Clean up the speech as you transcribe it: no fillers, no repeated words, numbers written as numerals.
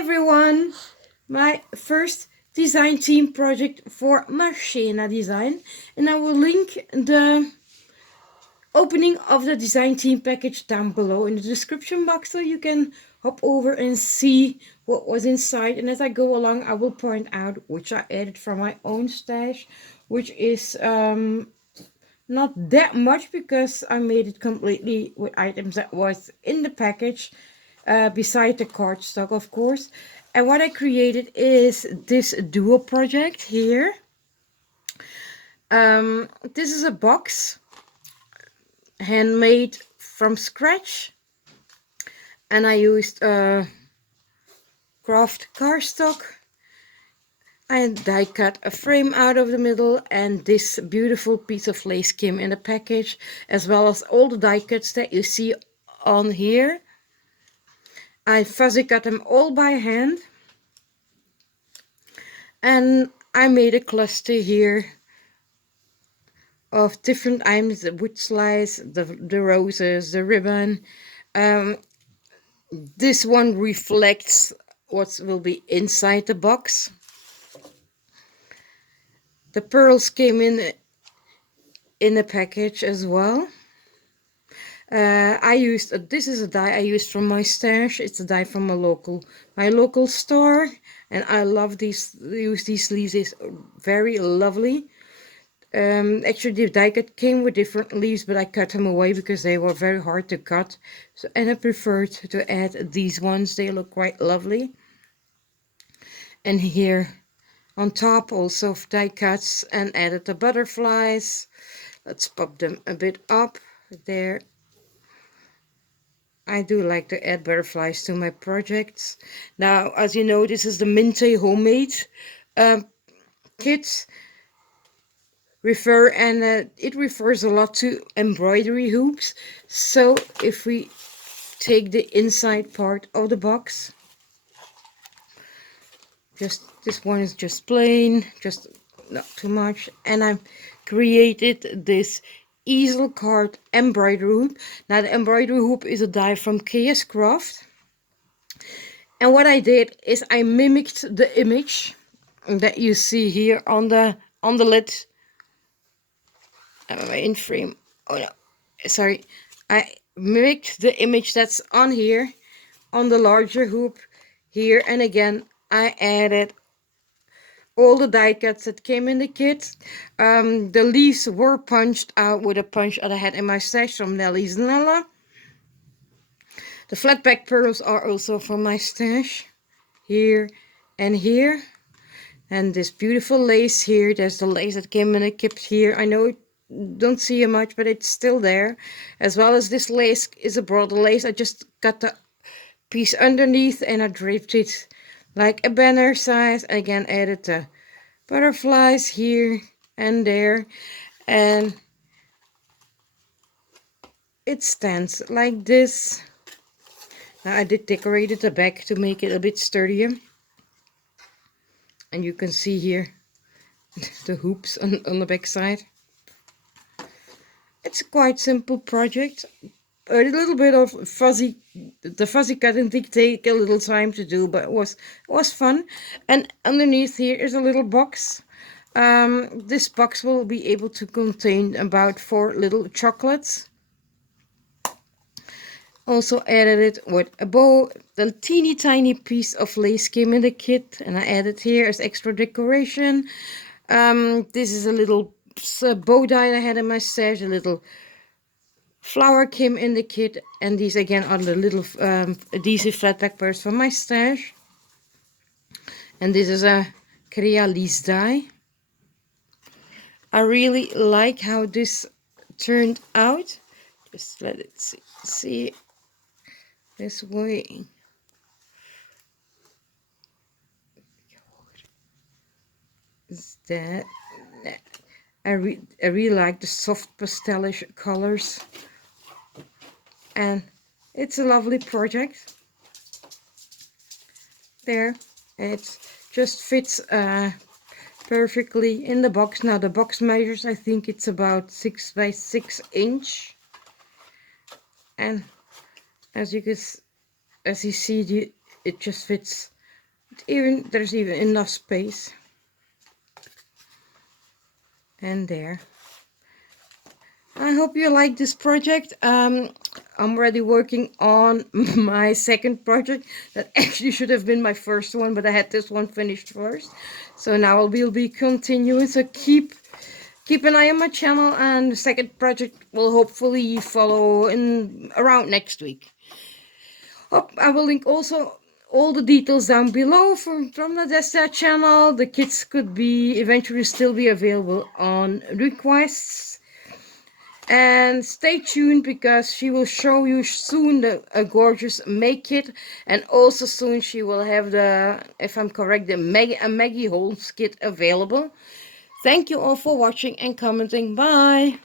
everyone! My first design team project for Marchena Design, and I will link the opening of the design team package down below in the description box so you can hop over and see what was inside. And as I go along, I will point out which I added from my own stash, which is not that much because I made it completely with items that was in the package, beside the cardstock, of course. And what I created is this duo project here. This is a box, handmade from scratch, and I used craft cardstock. I die cut a frame out of the middle, and this beautiful piece of lace came in the package, as well as all the die cuts that you see on here. I fuzzy cut them all by hand, and I made a cluster here of different items: the wood slice, the roses, the ribbon. This one reflects what will be inside the box. The pearls came in a package as well. I used this is a die I used from my stash. It's a die from my local store, and I love use these leaves. It's very lovely. Actually, the die cut came with different leaves, but I cut them away because they were very hard to cut. So, and I preferred to add these ones. They look quite lovely. And here on top also die cuts, and added the butterflies. Let's pop them a bit up there. I do like to add butterflies to my projects. Now, as you know, this is the Minte homemade kit. It refers a lot to embroidery hoops. So if we take the inside part of the box, just this one is just plain, just not too much, and I created this easel card embroidery hoop. Now the embroidery hoop is a die from KS Craft, and what I did is I mimicked the image that you see here on the lid. In frame. Oh no, sorry. I mimicked the image that's on here, on the larger hoop here, and again I added all the die cuts that came in the kit. The leaves were punched out with a punch that I had in my stash from Nelly's Nella. The flat back pearls are also from my stash, here and here. And this beautiful lace here, there's the lace that came in a kit here. I know don't see it much, but it's still there. As well as this lace is a broad lace. I just got the piece underneath and I draped it like a banner size. Again, added the butterflies here and there, and it stands like this. Now I did decorate the back to make it a bit sturdier, and you can see here the hoops on the back side. It's a quite simple project. A little bit of the fuzzy cutting did take a little time to do, but it was fun. And underneath here is a little box. This box will be able to contain about 4 little chocolates. Also added it with a bow. The teeny tiny piece of lace came in the kit, and I added here as extra decoration. This is a little bow die I had in my stash. A little flower came in the kit, and these again are the little adhesive flat back pearls from my stash. And this is a Crealis die. I really like how this turned out. Just let it see this way. Is that I really like the soft pastelish colors, and it's a lovely project there. It just fits perfectly in the box. Now the box measures, I think it's about 6 by 6 inch, and as you see, it just fits Even there's even enough space. And there. I hope you like this project. I'm already working on my second project that actually should have been my first one, but I had this one finished first. So now we'll be continuing. So keep an eye on my channel, and the second project will hopefully follow in around next week. I will link also all the details down below from the Nadezhda channel. The kits could be eventually still be available on requests. And stay tuned because she will show you soon a gorgeous make kit, and also soon she will have the, if I'm correct, the Maggie Holmes kit available. Thank you all for watching and commenting. Bye.